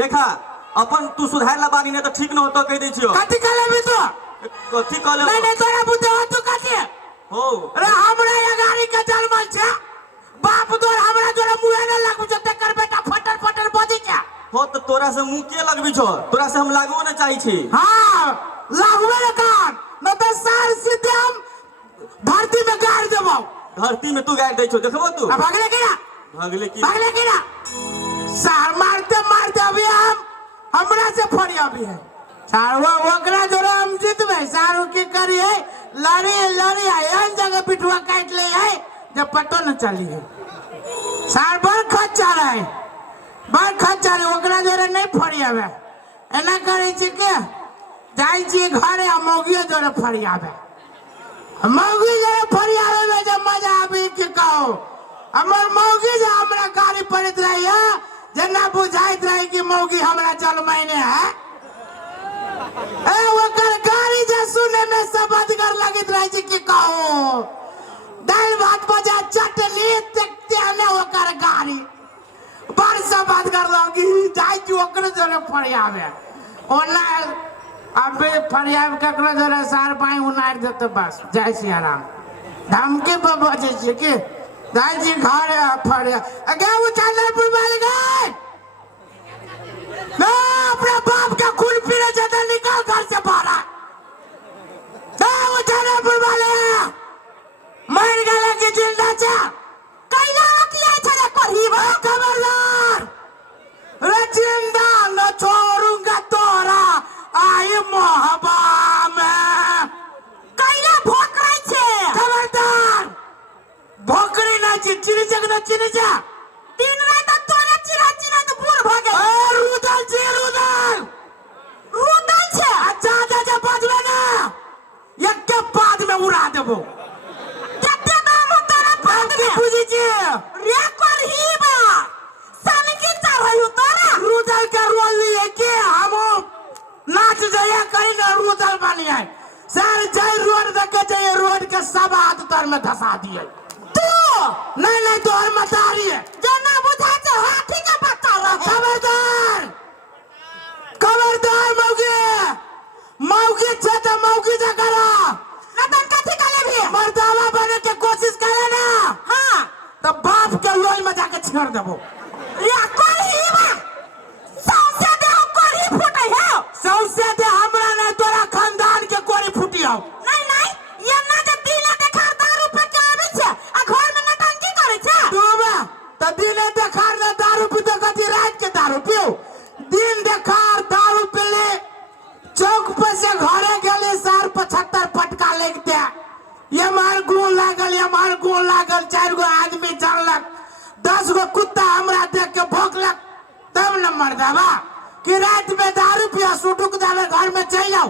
देखा अपन तू सुधार ला बानी ने तो ठीक न होतो कह दै छियो। कथि कहले भी तो कथि कहले नहीं नहीं तोरा बुद्धि हो तू कथि हो अरे हमरा ये गाड़ी के जलमल छे बाप तोर हमरा जोरे मुहे न लागु छ तकर बेटा फटर फटर बजी छ हो तो तोरा से मुंह के लगबी छो तोरा से हम लागबो न चाहि छी। हां लागबे न कान न तो सार सीधे हम धरती में गाड़ देबो। धरती में तू गाड़ दै छो देखबो तू भागले केना भागले केना सार मारते मारते अभी हमरा से फरिया भी है सारवा ओकरा जोरे हम जीतबे सारू की करिए लड़ी लड़ी एहन जगह पिठुआ काट ले है जब पतो न चली है सार बड़ खच्चा रहे बड़ खच्चा रे ओकरा जोरे नहीं फरियाबे एना करे छी के जाई छी घरे मौगी जोरे फरियाबे मौगी जोरे फरियाबे में जब मजा आबी के कहो हमर मौगी जे हमरा गाड़ी पड़त रही है जना बुझाइत रही कि मौगी हमरा चल महीने है ए ओकर गाड़ी जे सुने में सब अदगर लगित रही छी कि कहो दाल भात बजा चटनी तकते ने ओकर गाड़ी बड़ सब अदगर लगी जाई छी ओकर जोरे फरियाबे ओना अबे फरियाब ककरो जोरे सार पाई उनार देत बस जाई छी आराम धमकी पर बजे छी कि जाई छी घरे फरिया अगे उछालर पुरवाल गए ना अपने बाप का खून पीने जाता निकाल घर से बाहर ना उछालर पुरवाल मर गया कि जिंदा छे कैला किया छे करीब खबरदार रे जिंदा न छोड़ूंगा तोरा आई मोहब्बा में कैला भोकरे छे खबरदार भोकरे ना चिनी जगना चिनी जा दिन रात तोरा चिरा तो भूल भागे ए रुदल छे अच्छा जा बाजवे ना एक के बाद में उड़ा देबो केते दाम तोरा बाद में बुझी छी रे कर ही बा सन की चढ़ाई तोरा रुदल के रोल लिए के हम नाच जाया करी ना रुदल बनी है सर जय रोड देखे जाए रोड के सब हाथ तर में धसा दिए तू नहीं तो और मता रही है जना बुझा से हाथी का बच्चा रहा खबरदार मौगी छे तो मौगी जा करा रतन कथि करे भी मर्दावा बने के कोशिश करे ना हां तो बाप के लोई में जाके छेड़ देबो रे कोरी बा सौसे दे कोरी फुटै है सौसे दे हमरा नहीं तोरा खानदान के कोरी फुटियो नहीं ये ना जे दिने देखार दारू पे के आबै छे आ घर में नटंकी करे छे तू बा त दिने देखार ना दारू पीतो कथि रात के दारू पियो दिन देखार दारू पीले चौक पर से घरे गेले सार 75 पटका लेक दे ये मार गुण लागल 4 गो आदमी जानलक 10 गो कुत्ता हमरा देख के भौंकलक तब न मर्दावा कि रात में दारू पिया सुटुक दावे घर में चल जाओ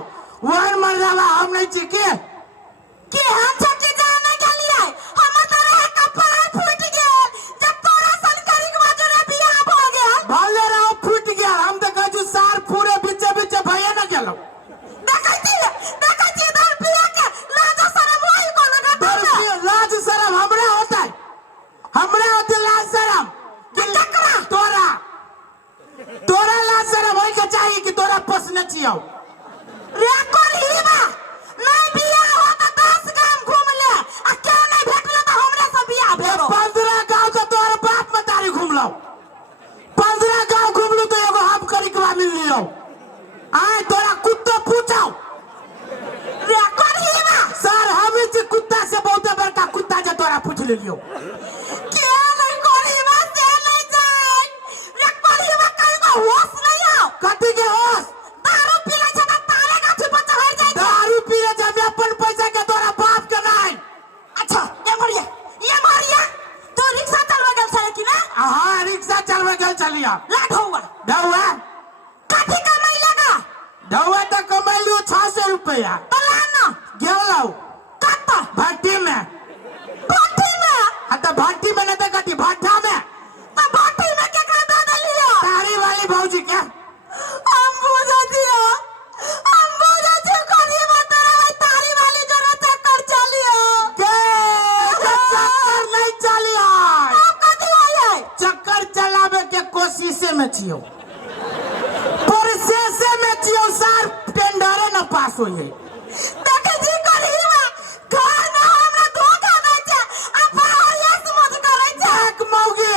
वहन मर्दावा हम नहीं छी के हम छकी जाने गेलिए हम तोरा कपार फूट गेल जब तोरा सरकारी के बाजरे बियाह भ गेल भले रहो फूट गेल हम त कहू सार पूरे बीचे भये न गेलो देखै छी दारू पिया के लाज शरम होई कोनो गड्ढा लाज शरम हमरा होता लाज शरम कि तकरा तोरा लाज शरम होई के चाहिए कि तोरा पोसने छियो रे कोली बा नहीं बियाह हो त 10 गांव घूम ले आ क्यों नहीं भेटलो त हमरा से बियाह भेलो 15 गांव तो तोर बाप में तारी घूमलो 15 गांव घूमलू तो एगो हम करी के मिल लियो आय तोरा कुत्ता पूछो रे कोली बा सर हम इस कुत्ता से बहुत बड़का कुत्ता जे तोरा पूछ लियो के नहीं कोली बा से नहीं जाए रे कोली बा कहीं होश नहीं आओ कथि के होश दारू पीले छ त तारे गाछी पर चढ़ जाई दारू पीले छ मैं अपन पैसा के तोरा बाप के नहीं अच्छा ये मरिया तू रिक्शा चलवा गेल छले कि ना हां रिक्शा चलवा गेल छलिया ला ढौआ कथि कमाई लगा ढौआ त कमाइलू 600 रुपया त ला ना गेलौ कत भट्टी में त भट्टी में न त कथि भट्ठा में त भट्टी में केकरा दे देलियो तारी वाली भौजी के हम बुझा दियो करी मत रे तारी वाली जरा चक्कर चलियो के चक्कर नहीं चलियो कथि होय चक्कर चलावे के कोशिश में छियो जियो सार टेंडरे न पास होई है देखे जी करीबा घर में हमरा धोखा दै छै आ बाहर समझ करै छै एक मौगी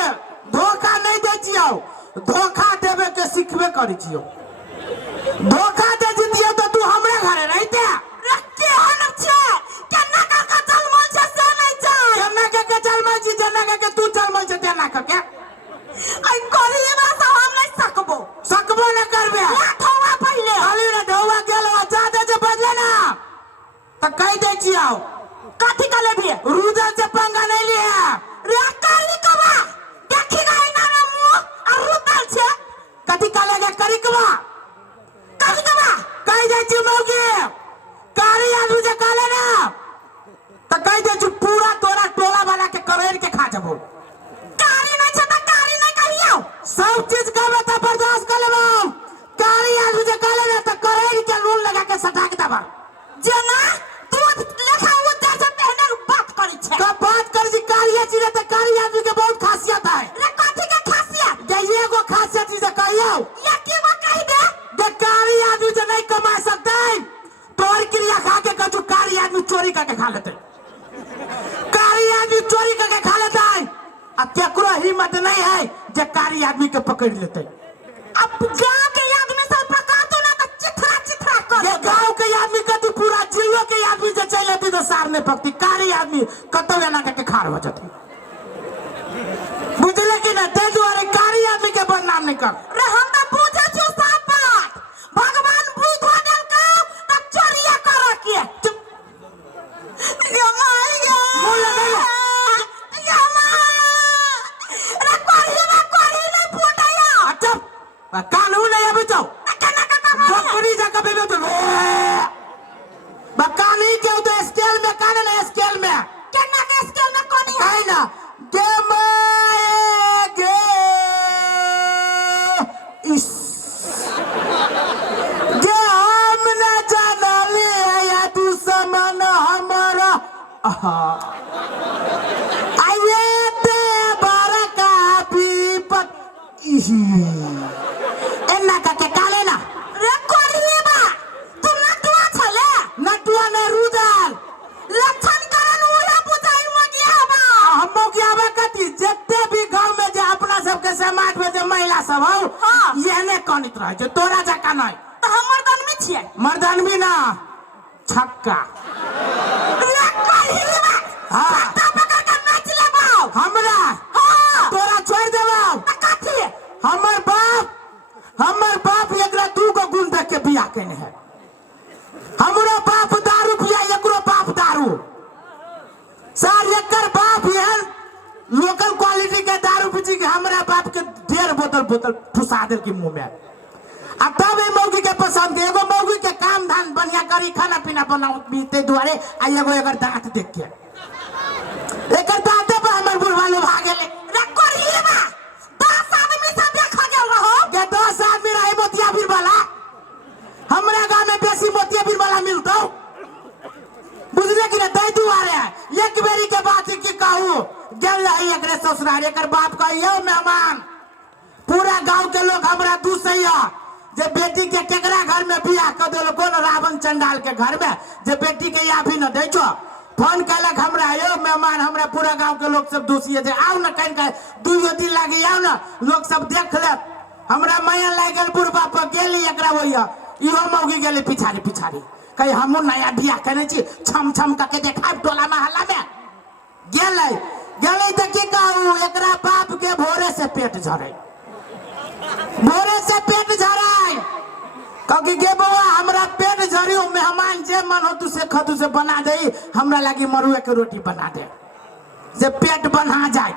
धोखा नहीं दे जियो धोखा देवे के सिखबे करी जियो धोखा दे दियो तो तू हमरे घरे रहते रखे हम छै केना का जन्म छै से नहीं छै केना के जन्म छी जेना के तू जन्म छै तेना के आई करीबा से हम नहीं सकबो न करबे ठोवा पहले खाली रे धोवा गेलवा जादे जे बदले ना त कह दे छियो कथी का लेबी रुदल से पंगा नहीं लिया रे करी कबा देखी गई ना मुंह आ रुदल छै कथी का लेगे करिकवा कह दे छी मौगी कारी आलू जे काले ना त कह दे छी पूरा तोरा टोला वाला के करेड़ के खा जबो कारी नहीं छै त कारी नहीं कहियो सब चीज का बता बर्दाश्त कर लेबो कारी आलू जे काले ना त करेड़ के नून लगा के सटा के दबा जना दूध लेखा उधर से तेहने बात करी छै का बात कर जी कारी चीज त कारी आदमी के बहुत खासियत है रे कथी के खासियत जे एगो खासियत चीज कहियो ये के वो कह दे जे कारी आदमी जे नहीं कमा सकते तोर क्रिया खा के कछु कारी आदमी चोरी करके खा लेते कारी आदमी चोरी करके खा लेता है अब केकरो हिम्मत नहीं है जे कारी आदमी के पकड़ लेते अब गांव के आदमी सब पकातो ना तो चिथरा कर ये गांव के आदमी कति पूरा जिलो के आदमी जे चल लेती तो सार नहीं पकती कारी आदमी कतो ना के खार हो जाती बुझले कि ना ते दुआरे कारी आदमी के बदनाम नहीं कर रे हम तो पूछे छी सब बात भगवान बुद्ध हो गल का त चोरिया कर के ये माय गे मुंह लगा ले। ये माय रे कोरी नहीं फुटाया अच्छा कानून नहीं है बचाओ केना का बकरी जगह पे भी तो बकानी के तो स्केल में कान ना स्केल में केना के स्केल में कोनी है है ना के माए गे इस के हम न जानले या तू समान हमारा आये ते बरका विपत इही एना का के काले ना रे कोरीबा तू नटुआ छले नटुआ ने रुदल लक्षण करन उला बुझाई मगिया बा हमो के आवे कथी जत्ते भी गांव में जे अपना सबके समाज में जे महिला सब हो हाँ। येने कनित रहे छै तोरा जका नहीं तो हमर दनमी छियै मर्दन भी ना छक्का रे कोरीबा हाँ। ता पकड़ के नाच लेबाऊ हमरा हां तोरा छोड़ देबो त कथी हमर बाप एकरा दू गो गुण देख के बियाह केने है हमरो बाप दारू पिया एकरो बाप दारू सर एकर बाप एहन लोकल क्वालिटी के दारू पीची के हमरा बाप के 1.5 बोतल ठुसा देल के मुंह में आ तब ए मौगी के पसंद के एगो मौगी के काम धान बढ़िया करी खाना पीना बनाऊ बीते दुआरे आ एगो एकर दांत देख के एकर दांते पर हमर बुढ़वा लोग भागेले रे कोरीबा 10 आदमी से देखा गेल रहो के 10 आदमी रहे मोतियाबिर वाला हमरा गांव में बेसी मोतियाबिर वाला मिलतो बुझले कि नहीं दुआरे एक बेरी के बात की कहूं गेल रही एकरे ससुराल एकर बाप कहियो मेहमान पूरा गांव के लोग हमरा दूसैया जे बेटी के केकरा घर में बियाह कर देलो कोन रावण चंडाल के घर में जे बेटी के या भी न दै छो फोन कैलक हमरा यो मेहमान हमरा पूरा गांव के लोग सब दूसिए जे आओ न कहीं का 2 दिन लागी आओ न लोग सब देख ले हमरा माया लाग गेल बुढ़बा पर गेली एकरा होइया इहो मौगी गेली पिछाड़ी कहीं हमहू नया बियाह करने छी छम करके देखाब टोला महल्ला में गेले त की कहू एकरा बाप के भोरे से पेट झरे क्योंकि गे बउआ हमरा पेट झरियो मेहमान जे मन हो तू से खतु से बना दे हमरा लागी मरुआ के रोटी बना दे जे पेट बना जाए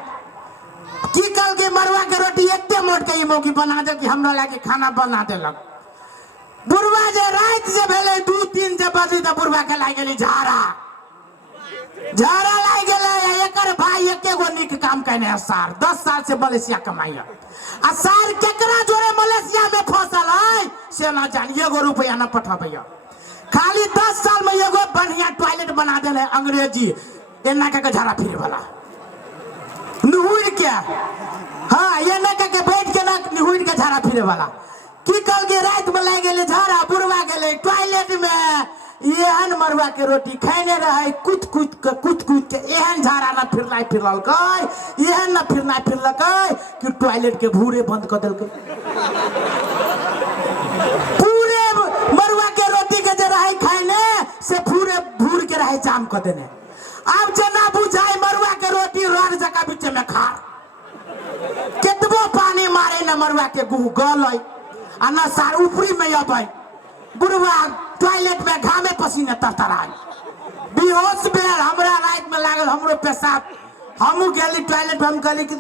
की कल के मरुआ के रोटी एते मोट के मौकी बना दे कि हमरा लागी खाना बना देलक बुढ़वा जे रात जे भेले 2-3 जे बजे त बुढ़वा के लाग गेली झाड़ा लाग गेले एकर भाई एके गो निक काम कने है सार 10 साल से मलेशिया कमाइया आ सार केकरा जोरे मलेशिया में फसल है से ना जान एगो रुपया न पठाबैया खाली 10 साल में एगो बढ़िया टॉयलेट बना देले अंग्रेजी एना के झाड़ा फिरे वाला निहुर के हां एना के बैठ के ना निहुर के झाड़ा फिरे वाला की कल के रात में लाग गेले झाड़ा बुढ़वा गेले टॉयलेट में एहन मरुआ के रोटी खाने रहे कुछ के एहन झाड़ा ना फिरलाई फिरलकै एहन ना फिरलकै कि टॉयलेट के भूरे बंद कर देलकै पूरे मरुआ के रोटी के जे रहे खाने से पूरे भूर के रहे जाम कर देने अब जना बुझाए मरुआ के रोटी रोड जका बीच में खा केतबो पानी मारे न मरुआ के गुह गलै आ न सार ऊपरी में अबै बुढ़वा टॉयलेट में घामे पसीने तरतराई बेहोश भेल हमरा रात में लागल हमरो पेशाब हमू गेली टॉयलेट में हम कहली कि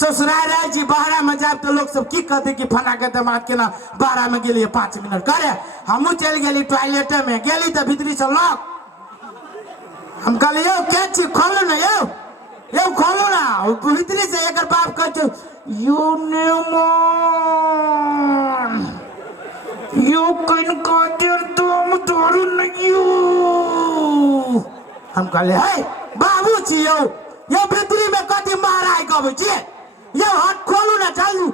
ससुराल रहे जी बाहर में जाब तो लोग सब की कहते कि फना के दामाद के ना बाहर में गेली 5 मिनट करे हमू चल गेली टॉयलेट में गेली तो भीतरी से लॉक हम कहली यो क्या चीज खोलो ना यो खोलो ना भीतरी से एक बाप कहते you You can cut your thumb down you. हम कहले है बाबू छी यो भीतरी में कथी माराय कहबै छी यो हाथ खोलू ना चालू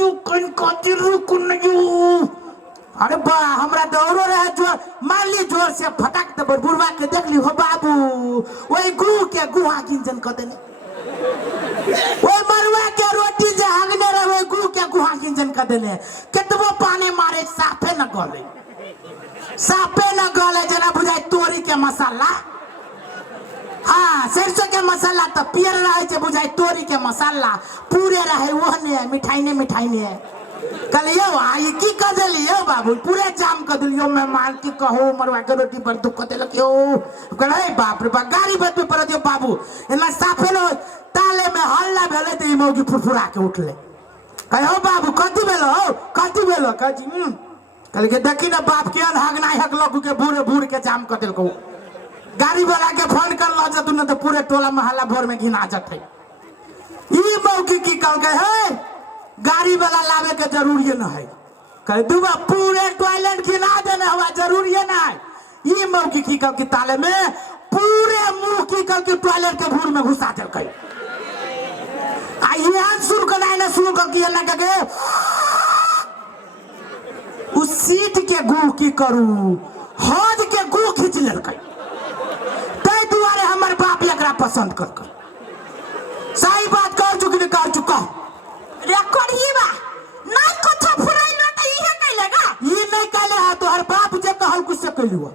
you can cut your रुकुन you. अरे बा हमरा दौड़ो रहे जोर मारली जोर से फटक दे बुढ़वा के देखली हो बाबू ओई गुहा किंजन क देने ओई मरुआ के रोटी जे हगने रहे गुह के गुहा किंजन क देने केतबो पानी मारे साफे न गले जना बुझाय तोरी के मसाला हाँ सरसों के मसाला तो पियर रहे छे बुझाय तोरी के मसाला पूरे रहे ओहने मिठाई ने कलियो आई की कर देलियो बाबू पूरे जाम कर दिलियो मैं मान के कहो मरुआ के रोटी पर दुख देलकियो कहले बाप रे बा गाड़ी बत पे पर दियो बाबू एना साफे लो ताले में हल्ला भेले त ई मौगी फुरफुरा के उठले कहो बाबू कथि भेलो कथि कहले के देखी ना बाप के अनहागना हक लगू के बूढ़ के जाम कर देलको गाड़ी वाला के फोन कर लो जतु न तो पूरे टोला मोहल्ला भर में घिना जथे ई मौगी की कल के है गाड़ी वाला लावे के जरूरी न है कह दुबा पूरे टॉयलेट घिना देने हुआ जरूरी न है ई मौगी की कल की ताले में पूरे मुंह की कल की टॉयलेट के भूर में घुसा देलकै आ यहाँ शुरू कर के लगा के उस सीट के गुह की करू हज के गुह खींच लेलकै तै दुआरे हमर बाप एकरा पसंद कर सही बात कर चुकी कर चुका रेकॉर्ड ही बा नहीं कुछ फुराइलो त इहे कैलेगा ई नहीं कैले है तो हर बाप जे कहल कुछ से कैलुआ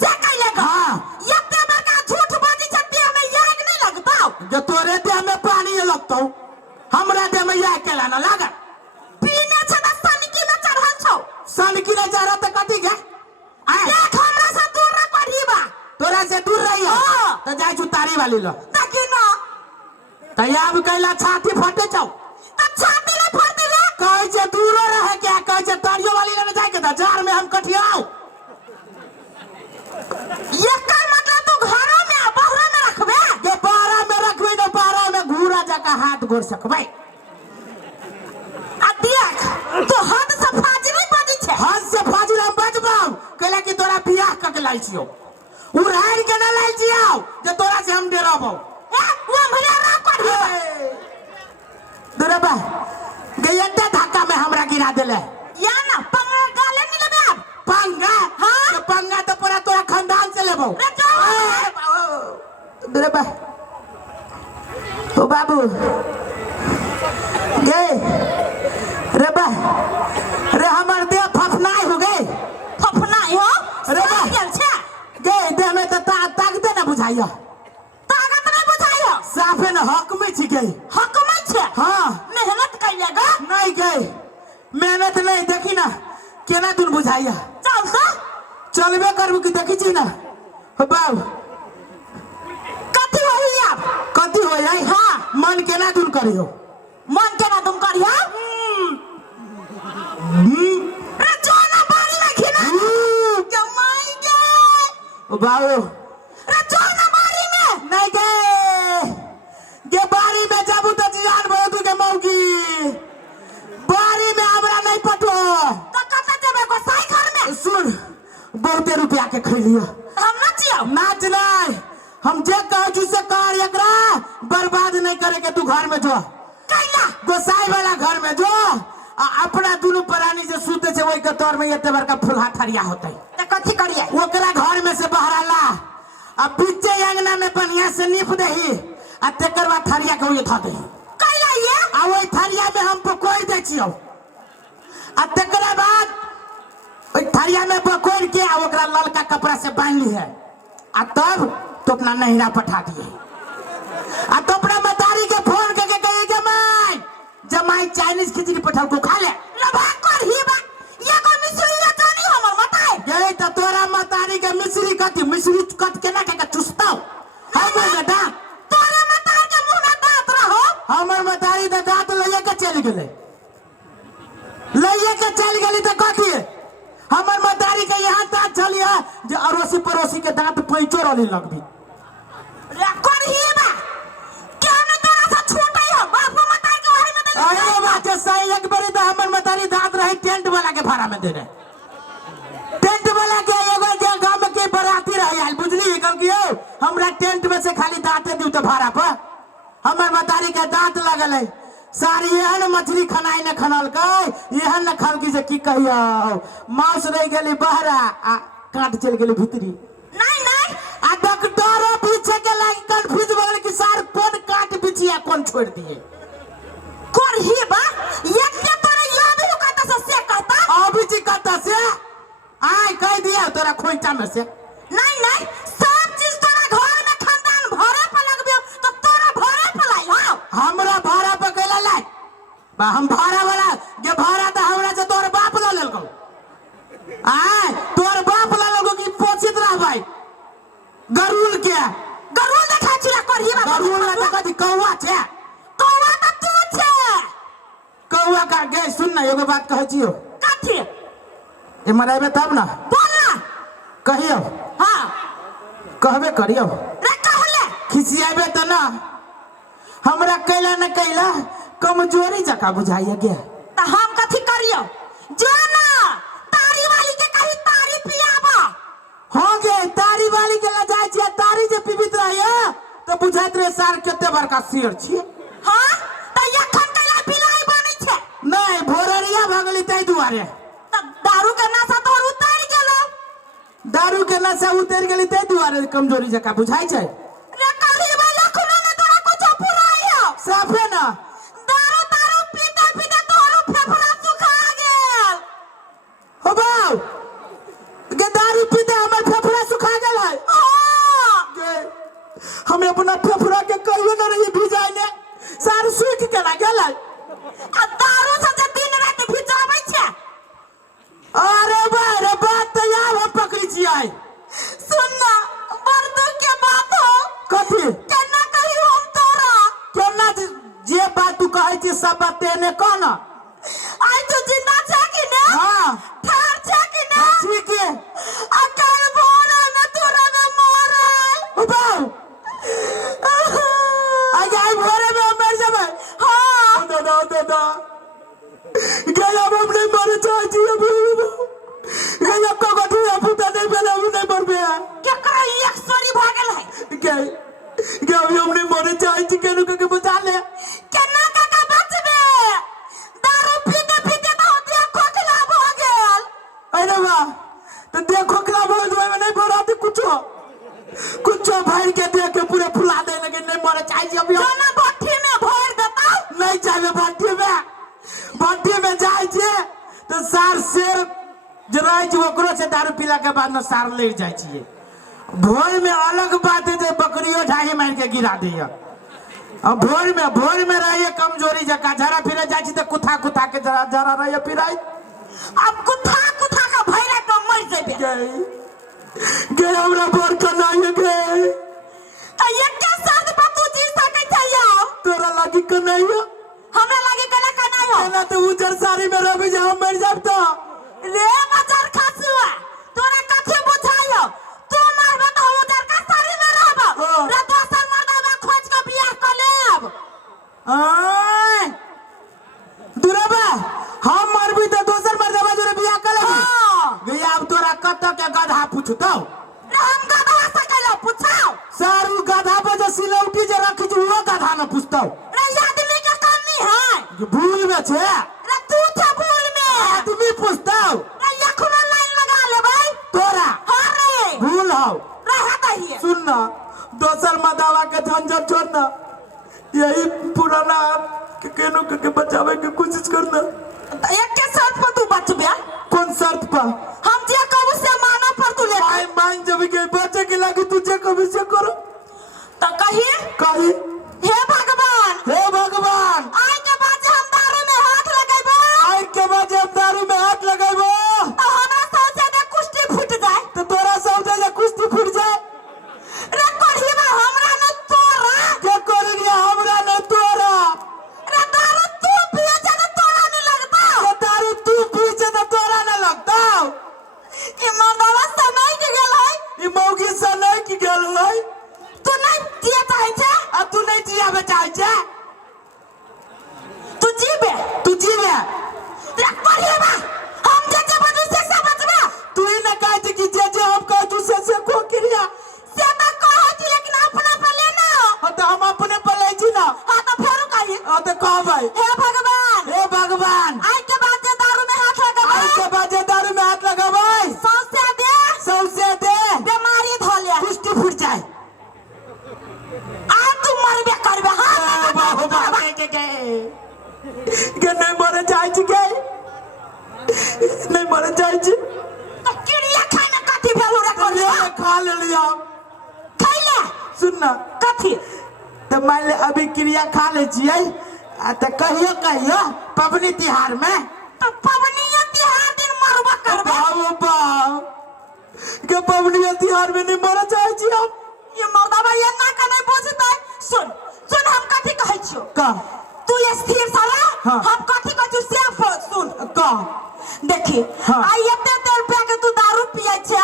से कैलेगा हां एते बड़का झूठ बाजी छती हमें याद नहीं लगता जे तोरे देह में पानी लगतौ हमरा देह में याद केला न लागत पीने छ त सनकी में चढ़ल छौ सनकी ने जरा त कथि गे देख हमरा से दूर रे पढ़ी बा तोरा से दूर रही हो त जाय छु तारी वाली ल देखी न तैयाब कैला छाती फटे छौ छाती ले फटे रे कहै छै दूर रहे क्या कहै छै तारियो वाली ले जाय के त जार में हम कठियाओ ये का मतलब तू घरों में बहरा में रखबे के बारा में रखबे तो बारा में घूरा जाका हाथ गोर सकबै आ देख तो हद से फाजिल बजी छे हद से फाजिल हम बजबौ कहला कि तोरा बियाह क के लाई छियो उड़ाड़ के न लाई छियो जे तोरा से हम डराबौ वो हमरा रा कर दुरबा गयता धक्का में हमरा गिरा देले या ना पंगा गाले नहीं लेबे अब पंगा हां तो पंगा तो पूरा तोरा खानदान से लेबौ दुरबा ओ बाबू गे रे बा रे हमर देह फफनाई हो गए फफनाई हो रे बा गेल छे गे देह में तो ताकते ना बुझाइयो ताकत नहीं बुझाइयो साफे न हक में छी गई हक में छे हां मेहनत कैलेगा नहीं गई मेहनत नहीं देखी ना केना तुन बुझाइया चल तो चलबे करबू कि देखी छी ना हो बाबू कथि होई अब कथि होई है हां मन केना तुन करियो मन केना तुम करियो रे जाना बारी में घिना जमाई गे ओ बाबू रे जाना बारी में नहीं गे बारी में जाबू तो जान बहुत के मौगी बारी में हमरा नहीं पटो तो कत देबे को साई घर में सुन बहुते रुपया के खैलियो हम नाचियो नाच नहीं हम जे कहू छु से कर एकरा बर्बाद नहीं करे के तू घर में जो कैला गोसाई वाला घर में जो अपना दोनों प्राणी जे सूते छे वही के तौर में एते बड़का फुलहा थरिया होतै त कथी करिए ओकरा घर में से बहराला आ पीछे अंगना में बढ़िया से नीप देही आ तेकर बाद थरिया के ओए ध देही कैला ये आ वही थरिया में हम पकोड़ दे छियो आ तेकरा बाद ओई थरिया में पकोड़ के आ ओकरा ललका कपड़ा से बांध ली है आ तब तो अपना नहिरा पठा दिए आ तो अपना मतारी के फोन करके कहे जमाई चाइनीज खिचड़ी पठाओ को खा ले लबा कर ही बा ये को मिश्री जानी हमर मताई गई तो तोरा मतारी के मिश्री कट केना के चुस्ताओ हम बेटा तोरे मतार के मुंह में दांत रहो हमर मतारी त दांत लइए के चल गेले त कथी हमर मतारी के यहाँ दांत चलिए जे अड़ोसी पड़ोसी के दांत पैचो रहली लगबी रे कर ही बा केने तोरा से छूटै हो बाप को मतार के बारे में दे अरे बात सही एक बारी तो हमर मतारी दांत रही टेंट वाला के भाड़ा में देने टेंट वाला के एगो जे गांव के बराती रही आइल बुझली कम कि हमरा टेंट में से खाली दांते दिउ त भाड़ा पर हमर मतारी के दांत लगल है सारी एहन मछली खनाई न खनल कई एहन न खल की जे की कहियो मांस रह गेली बहरा आ काट चल गेली भीतरी नहीं नहीं आ डॉक्टरो पीछे के लागी कंफ्यूज हो गेल कि सर कौन काट बिछिया कौन छोड़ दिए कर ही बा ये के तोरे याद हो कहता से कहता अभी जी कहता से आय कह दिया तोरा खोइटा में से नहीं नहीं सब चीज तोरा घर में खानदान भरे पे लगबियो तो तोरा भरे पे लाई हो हमरा भाड़ा पे कैला लाई बा हम भाड़ा वाला जे भाड़ा त हमरा से तोर बाप ला लेलको आय तोर बाप ला लेलको कि पोछित रह भाई गरुल देखा छिला कर ही बा गरुल ना कथि कौवा छे कौवा त तू छे कौवा का गे सुन ना एगो बात कहै छियो कथी ए मराइबे तब ना बोल ना कहियो हां कहबे करियो रे कहले खिसियाबे त ना हमरा कैला न कैला कमजोरी जका बुझाइए गे त हम कथी करियो जो ना तारी वाली के कही तारी पियाबा हो गे तारी वाली के ला जाय छिए तारी जे पीबित रहिए त बुझाइत रे सार केते बड़का शेर छिए हां त यखन कैला बिलाई बनै छे नहीं भोररिया भगली तै दुआरे त दारू के नशा तोर उतर गेलो दारू के नशा उतर गेली तै दुआरे कमजोरी जका बुझाइ छै रे करी वाला खुनो में तोरा कुछ पुराइयो साफे ना दारू पीते पीते तोरो फेफड़ा सुखा गेल हो बाऊ गे दारू पीते हमर फेफड़ा सुखा गेल है हां गे हम अपना फेफड़ा के कहियो न रही भिजाइ ने सार सूख के ना गेल है आ दारू से जे दिन रात भिजाबै छे अरे बात तो यार हम पकड़ी छियै सुन ना बर्दू के बात हो कथी केना कही हम तोरा केना जे बात तू कहै छी सब बतेने कोन आई तो जिंदा छे कि ने हां ठार छे कि ने ठीक है आ कल भोर में तोरा में मरल ओ बाऊ आई भोरे में मर जाबे हां दादा गया हम नहीं मर चाहे छी अभी गया को गठू फुटा नहीं भेले हम नहीं मरबे केकरा एक सोरी भ गेल है गया हम नहीं मर चाहे छी केनु के बचा ले केना काका बचबे दारू पीते पीते तो दे खोखला भ गेल अरे वाह तो देख खोखला बोल दो में नहीं बोलाती कुछ भर के देख के पूरे फुला दे लगे नहीं मर चाहे छी अभी जाना भट्ठी में भर देता नहीं चाहे भट्टी में जाए छे तो सार शेर जराय छी ओकरो से दारू पीला के बाद में सार ले जाय छिए भोर में अलग बात है जे बकरियों ढाई मार के गिरा दिया अब भोर में रहिए कमजोरी जका जरा फिरे जाय छी तो कुथा के जरा रहिए फिराई अब कुथा का भैरा तो मर जेबे गे हमरा बोर करना है गे त एक के साथ बतू जी सकै छै या तोरा लागी कन्हैया हमरा लागे कला कनायो ना तो उजर साड़ी में रह जा हम मर जाब तो रे मजर खसुआ तोरा कथि बुझायो तू मारबे तो हम उधर का साड़ी में रहब रे दोसर मर्दवा खोज के बियाह क लेब आय दुरबा हम मरबी तो दोसर मर्दवा जोरे बियाह कर लेबी गया अब तोरा कत के गधा पूछतो रे हम गधा सकैलो पूछाओ सारू गधा पर जो सिलौटी जे रखी छी वो गधा न पूछतो रे आदमी के कमी है भूल में छे रे तू छ करके बचावे की कोशिश करना। एक के शर्त पर तू बचबे। कौन शर्त पर? हम जे कहू से मानो पर तू ले। भाई मान जब के बचे के लागे तुझे कभी से करो तो कही हे भगवान आज के बाद हम दारू में हाथ लगाइबो। आज के बाद हम दारू में हाथ लगाइबो तो हमरा सोचे दे कुश्ती फूट जाए। तो तोरा सोचे दे कुश्ती फूट जाए। रे कोढ़ी में हमरा न तोरा के कोरिया हमरा न तोरा। रे दारू तू पिए जे न तोरा नहीं लगता। के दारू तू पिए जे न तोरा न लगता। ई मर्दवा समय के गेल है। ई मौगी से नहीं की गेल है। तू नहीं जिए चाहे छे। आ तू नहीं जियाबे चाहे छे। तू जीबे रे कोढ़ी में हम जे बजू से सब बचबे। तू ही न कह कि जे हम कह तू से को क्रिया से तो कहो छी लेकिन अपना पे लेना। हां तो हम अपने पे ले छी ना। हां तो फेरो कही हां तो कह भाई हे भगवान आज के बाद जे दारू में हाथ लगाबे। आज के बाद जे दारू में हाथ लगाबे सौसे दे बीमारी धोले कुश्ती फूट जाए। आज तू मरबे करबे। हां बाबू बाबा के नहीं मरे जाए छी के नहीं मरे जाए छी। तो किड़िया खाना कथी भेलु रे कोढ़ी खा ले लिया। खैले सुन ना कथी तो मान ले अभी क्रिया खा ले छिए तो कहियो पबनी तिहार में तो पबनी तिहार दिन मरबा करबे। बाबा के पबनी तिहार में नहीं मरे जाए छी हम। ये मर्दवा ये ना का नहीं बुझतै। सुन हम कथी कहै छियो का तू स्थिर साला। हाँ। हम कथी कहै छियो से सुन का देखी हाँ। आ एते रुपया के तू दारू पियै छे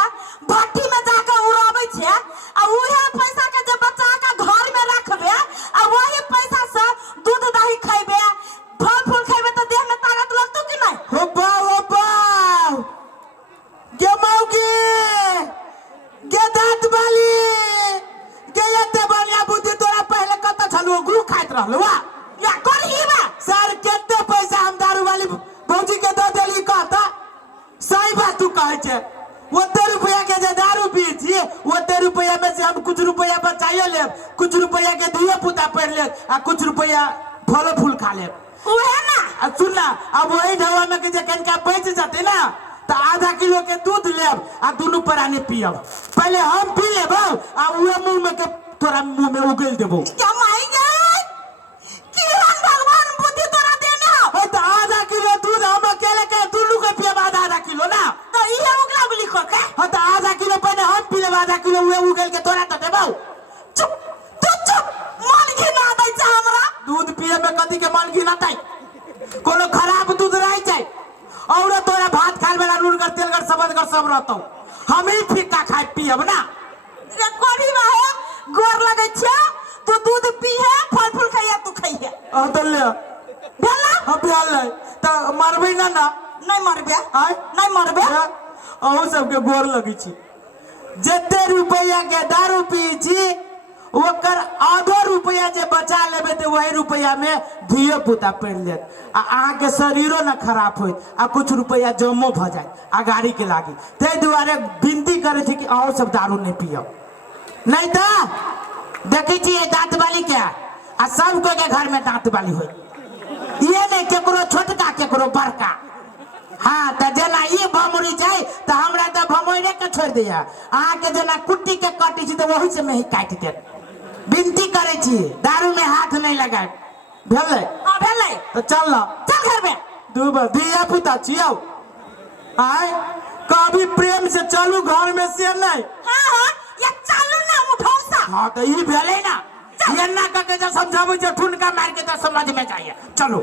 भट्टी में जाके उड़ाबै छे आ उहे पैसा के जे बचा के घर में रखबे आ वही पैसा से दूध दही खइबे फल फूल खइबे तो देह में ताकत लगतौ कि नहीं। हो बा के मौगी के दांत वाली के एते बढ़िया बुद्धि तोरा पहले कत छलु गुरु खाइत रहलु वा या कोढ़ी में सर केते पैसा हम दारू वाली भौजी के दे देली कहता। सही बात तू कहै छे। ओते रुपया के जे दारू पी छी ओते रुपया में से हम कुछ रुपया बचाइयो लेब कुछ रुपया के दिए पुता पढ़ ले आ कुछ रुपया फल फूल खा लेब। उहे ना आ सुन ना अब वही ढवा में के जे कनका बच जाते ना तो आधा किलो के दूध लेब आ दोनों पराने पियब। पहले हम पी लेब आ उहे मुंह में के तोरा मुंह में उगल देबो। क्या माई गई कि हम भगवान बुद्धि तोरा देने हो। तो आधा किलो दूध हम अकेले के दोनों के पियब आधा किलो ना। तो इहे उगला बुली को के हाँ तो आधा किलो पहले हम पी लेब आधा किलो उहे उगल के तोरा तो देबो। चुप मन घिना दै छ हमरा। दूध पिए में कथी के मन घिनातै। कोनो खराब दूध रह जाए और तोरा भात खाए वाला नूनगर तेलगर सबदगर सब रहतौ। हम ही फीका खाए पियब ना। रे कोढ़ी में है गोर लगे छे तू दूध पीहे फल फूल खाइए तू खाइए। हां तो ले भेला हम भेलै तो मरबै ना ना। नहीं मरबे आय नहीं मरबे। अहू सबके गोर लगी छी। जते रुपया के दारू पी छी ओकर आधा रुपया जे बचा लेबे तो वही रुपया में धियो पुता पढ़ लेत आ अहाँ के शरीरो न खराब होइत आ कुछ रुपया जमो भ जाए आ गाड़ी के लागी। ते दुआरे विनती करे छी कि अहू सब दारू नहीं पियब। नहीं तो देखै छी दांत वाली के आ सब कोई के घर में दांत वाली होई। ये नहीं केकरो छोटका केकरो बड़का। हाँ तो जना ये भमोरी जाए तो हमरा तो भमोरे के छोड़ दिया अहाँ के जना कुट्टी के काटी छी तो वही से में ही काट दे। विनती करे छी दारू में हाथ नहीं लगाए। भेलै हां भेलै तो चल घर में दूबर धिया पुता छियौ आय कभी प्रेम से चलू घर में से नहीं। हां ये चालू ना मुठौसा। हाँ तो ई भेलै ना ये ना कके जब समझाबै छै ठुनका मार के तो समझ में जाइए। चलो